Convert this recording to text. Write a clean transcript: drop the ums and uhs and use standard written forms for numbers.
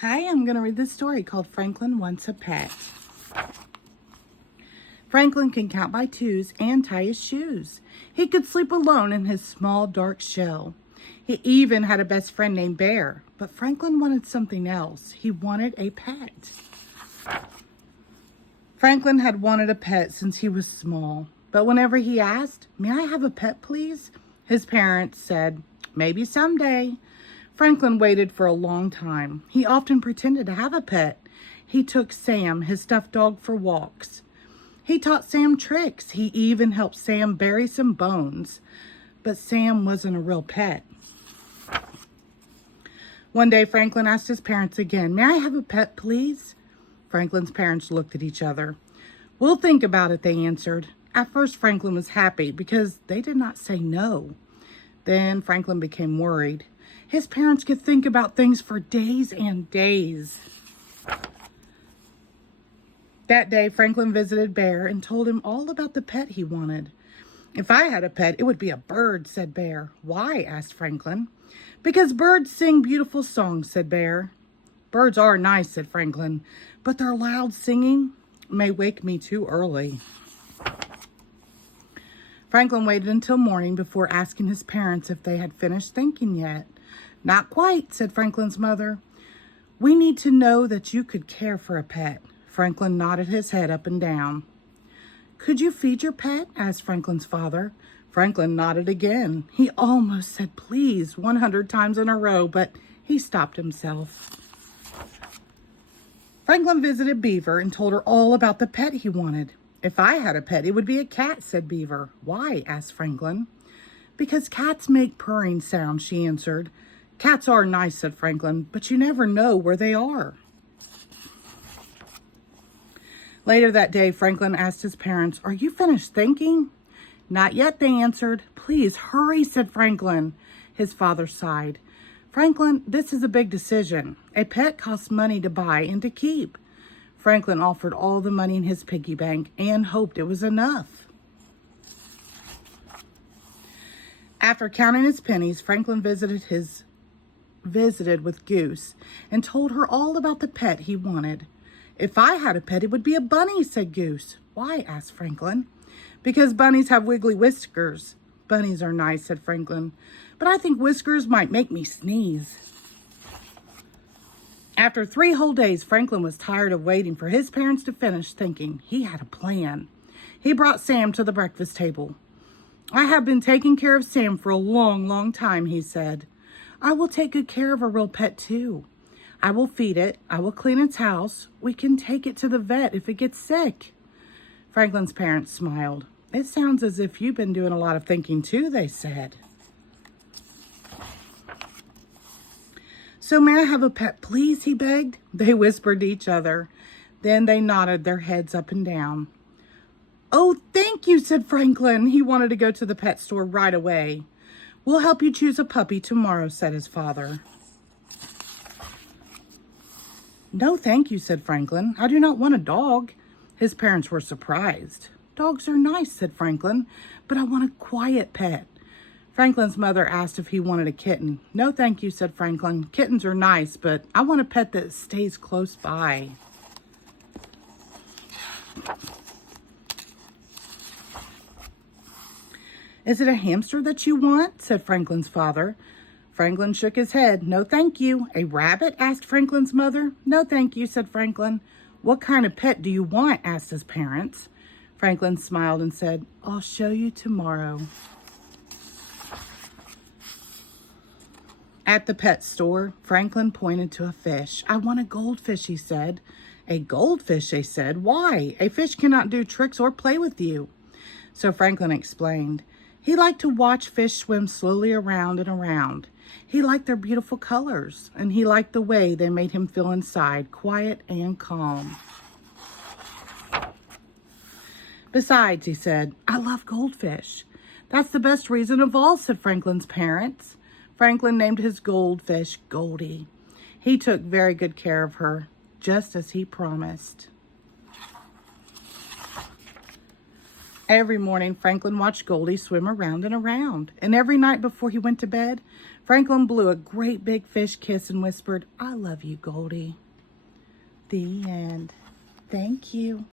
Hi, I'm going to read this story called Franklin Wants a Pet. Franklin can count by twos and tie his shoes. He could sleep alone in his small, dark shell. He even had a best friend named Bear, but Franklin wanted something else. He wanted a pet. Franklin had wanted a pet since he was small, but whenever he asked, "May I have a pet, please?" his parents said, "Maybe someday." Franklin waited for a long time. He often pretended to have a pet. He took Sam, his stuffed dog, for walks. He taught Sam tricks. He even helped Sam bury some bones. But Sam wasn't a real pet. One day, Franklin asked his parents again, "May I have a pet, please?" Franklin's parents looked at each other. "We'll think about it," they answered. At first, Franklin was happy because they did not say no. Then Franklin became worried. His parents could think about things for days and days. That day, Franklin visited Bear and told him all about the pet he wanted. "If I had a pet, it would be a bird," said Bear. "Why?" asked Franklin. "Because birds sing beautiful songs," said Bear. "Birds are nice," said Franklin, "but their loud singing may wake me too early." Franklin waited until morning before asking his parents if they had finished thinking yet. "Not quite," said Franklin's mother. "We need to know that you could care for a pet." Franklin nodded his head up and down. "Could you feed your pet?" asked Franklin's father. Franklin nodded again. He almost said "please" 100 times in a row, but he stopped himself. Franklin visited Beaver and told her all about the pet he wanted. "If I had a pet, it would be a cat," said Beaver. "Why?" asked Franklin. "Because cats make purring sounds," she answered. "Cats are nice," said Franklin, "but you never know where they are." Later that day, Franklin asked his parents, "Are you finished thinking?" "Not yet," they answered. "Please hurry," said Franklin. His father sighed. "Franklin, this is a big decision. A pet costs money to buy and to keep." Franklin offered all the money in his piggy bank and hoped it was enough. After counting his pennies, Franklin visited with Goose and told her all about the pet he wanted. "If I had a pet, it would be a bunny," said Goose. "Why?" asked Franklin. "Because bunnies have wiggly whiskers." "Bunnies are nice," said Franklin, "but I think whiskers might make me sneeze." After 3 whole days, Franklin was tired of waiting for his parents to finish thinking. He had a plan. He brought Sam to the breakfast table. "I have been taking care of Sam for a long, long time," he said. "I will take good care of a real pet too. I will feed it. I will clean its house. We can take it to the vet if it gets sick." Franklin's parents smiled. "It sounds as if you've been doing a lot of thinking too," they said. "So may I have a pet, please?" he begged. They whispered to each other. Then they nodded their heads up and down. "Oh, thank you," said Franklin. He wanted to go to the pet store right away. "We'll help you choose a puppy tomorrow," said his father. "No, thank you," said Franklin. "I do not want a dog." His parents were surprised. "Dogs are nice," said Franklin, "but I want a quiet pet." Franklin's mother asked if he wanted a kitten. "No, thank you," said Franklin. "Kittens are nice, but I want a pet that stays close by." "Is it a hamster that you want?" said Franklin's father. Franklin shook his head. "No, thank you." "A rabbit?" asked Franklin's mother. "No, thank you," said Franklin. "What kind of pet do you want?" asked his parents. Franklin smiled and said, "I'll show you tomorrow." At the pet store, Franklin pointed to a fish. "I want a goldfish," he said. "A goldfish," they said. "Why? A fish cannot do tricks or play with you." So Franklin explained. He liked to watch fish swim slowly around and around. He liked their beautiful colors, and he liked the way they made him feel inside, quiet and calm. "Besides," he said, "I love goldfish." "That's the best reason of all," said Franklin's parents. Franklin named his goldfish Goldie. He took very good care of her, just as he promised. Every morning, Franklin watched Goldie swim around and around. And every night before he went to bed, Franklin blew a great big fish kiss and whispered, "I love you, Goldie." The end. Thank you.